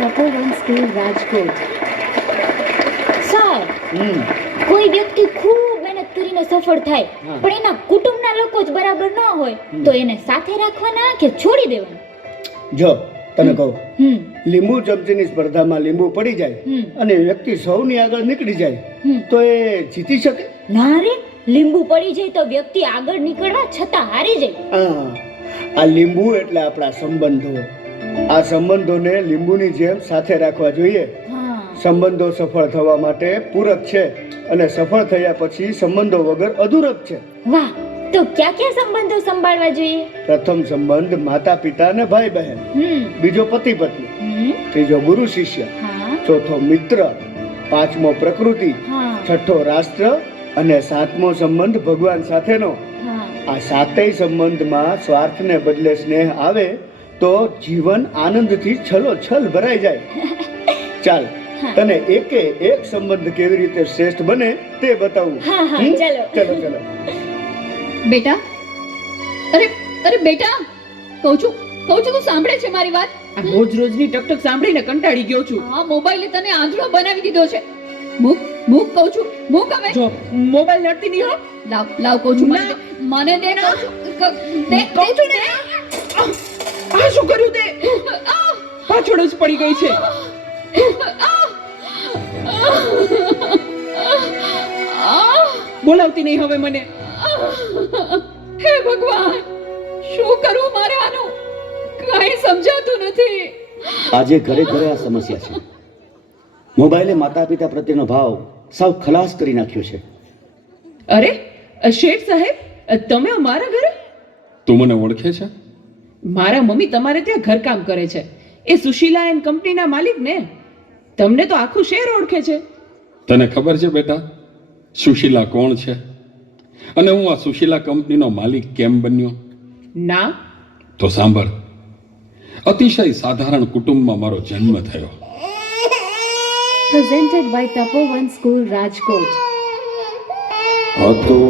તપોવન school Rajkot સાહેબ કોઈ વ્યક્તિ ખૂબ મહેનત કરીને સફળ થાય પણ એના કુટુંબના લોકો જ બરાબર ન હોય તો એને સાથે રાખવાના કે છોડી દેવાના? જો તને કહું. હમ. લીંબુ ચમચીની સ્પર્ધામાં લીંબુ પડી જાય અને વ્યક્તિ સૌની આગળ નીકળી જાય તો એ જીતી શકે? ના રે લીંબુ પડી જાય તો વ્યક્તિ આગળ નીકળવા છતાં હારી જાય. આ લીંબુ એટલે આપણા સંબંધો. આ સંબંધોને લીંબુની જેમ સાથે રાખવા જોઈએ. સંબંધો સફળ થવા માટે પૂરક છે અને સફળ થયા પછી સંબંધો વગર અધૂરક છે. વાહ તો ક્યાં ક્યાં સંબંધો સંભાળવા જોઈએ? પ્રથમ સંબંધ માતા પિતા અને ભાઈ બહેન. બીજો પતિ પત્ની. ત્રીજો ગુરુ શિષ્ય. ચોથો મિત્ર. પાંચમો પ્રકૃતિ. છઠ્ઠો રાષ્ટ્ર અને સાતમો સંબંધ ભગવાન સાથેનો. આ સાતેય સંબંધમાં સ્વાર્થને બદલે સ્નેહ આવે તો જીવન આનંદથી છલો છલ ભરાઈ જાય. ચાલ તને એકે એક સંબંધ કેવી રીતે શ્રેષ્ઠ બને તે બતાવું. હા, હા? ચાલો. ચલો ચલો. બેટા અરે અરે બેટા કહું છું કહું છું તું સાંભળે છે મારી વાત? આ રોજ રોજની ટકટક સાંભળીને કંટાળી ગયો છું. આ મોબાઈલે તને આંધળો બનાવી દીધો છે. મૂક મૂક કહું છું મૂક હવે. જો મોબાઈલ નડતી નહીં હો. લાવ લાવ કહું છું મને દે. મને દે કહું છું દે કહું છું ને. આ શું કર્યું તે? પાછળ જ પડી ગઈ છે. બોલાવતી નહીં હવે મને. હે ભગવાન શું કરું મારે આનું? કાંઈ સમજાતું નથી. આજે ઘરે ઘરે આ સમસ્યા છે. મોબાઈલે માતા પિતા પ્રત્યેનો ભાવ સાવ ખલાસ કરી નાખ્યો છે. અરે શેઠ સાહેબ તમે અમારા ઘરે? તું મને ઓળખે છે? મારા મમ્મી તમારે ત્યાં ઘરકામ કરે છે. એ સુશીલા એન્ડ કંપનીના માલિક ને? તમને તો આખું શહેર ઓળખે છે. તને ખબર છે બેટા? સુશીલા કોણ છે? અને હું આ સુશીલા કંપનીનો માલિક કેમ બન્યો? ના. તો સાંભળ. અતિશય સાધારણ કુટુંબમાં મારો જન્મ થયો. Presented by Tapovan school Rajkot હતો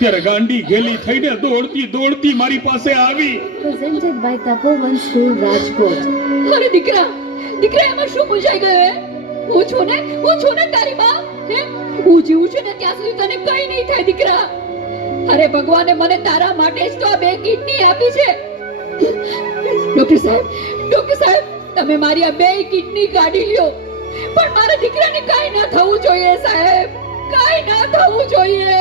ત્યારે ગાંડી ઘેલી થઈને દોડતી દોડતી મારી પાસે આવી. by Tapovan school Rajkot. અરે દીકરા દીકરા એમાં શું પૂછાઈ ગયો હે? હું છું ને હું છું ને તારી માં હે? હું જીવું છું ને ત્યાં સુધી તને કઈ નહીં થાય દીકરા. અરે ભગવાને મને તારા માટે જ તો આ બે કિડની આપી છે. ડોક્ટર સાહેબ ડોક્ટર સાહેબ તમે મારી આ બે કિડની કાઢી લ્યો. પણ મારા દીકરાને કાઈ ના થવું જોઈએ સાહેબ. કાઈ ના થવું જોઈએ.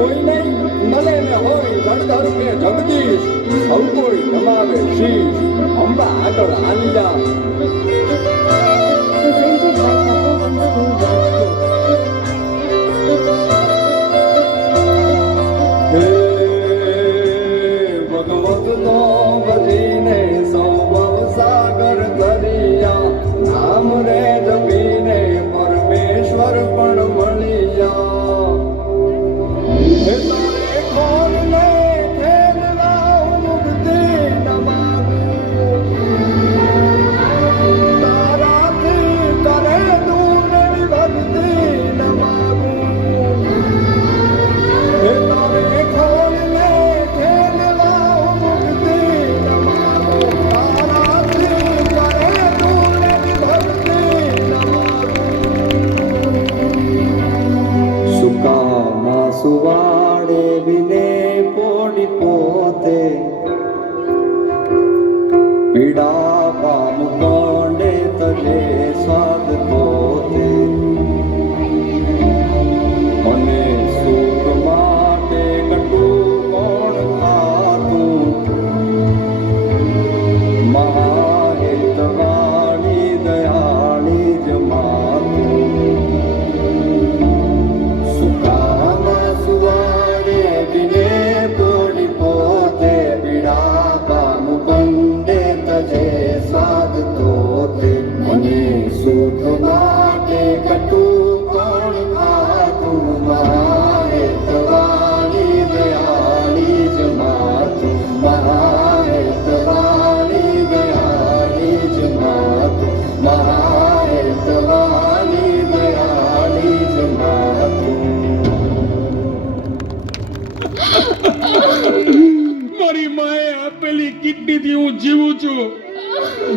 કોઈ નહીં મને ને હોય જળધર મેં જગદીશ. સૌ કોઈ નમાવે શીશ. અંબા આગળ હાલી પોતે પીડા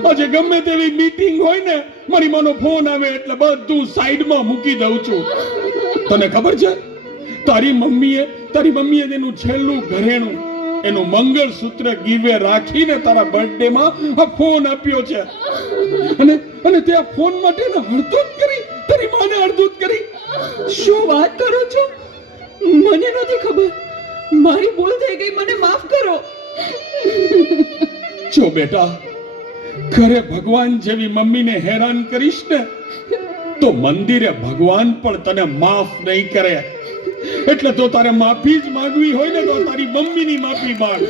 આજે ગમે તેવી મીટિંગ હોય ને, મારી માનો ફોન આવે એટલે બધું સાઈડમાં મૂકી દઉં છું. તને ખબર છે? તારી મમ્મીએ તારી મમ્મીએ તેનું છેલ્લું ઘરેણું, એનું મંગળસૂત્ર ગીવે રાખીને તારા બર્થડે માં આ ફોન આપ્યો છે. અને અને તે આ ફોન માટે ને હળદૂત કરી, તારી માને હળદૂત કરી. શું વાત કરો છો? મને નથી ખબર. મારી ભૂલ થઈ ગઈ, મને માફ કરો. જો બેટા, ઘરે ભગવાન જેવી મમ્મીને હેરાન કરીશ ને, તો મંદિરે ભગવાન પણ તને માફ નહીં કરે. એટલે તો તારે માફી જ માંગવી હોય ને તો તારી મમ્મીની માફી માંગ.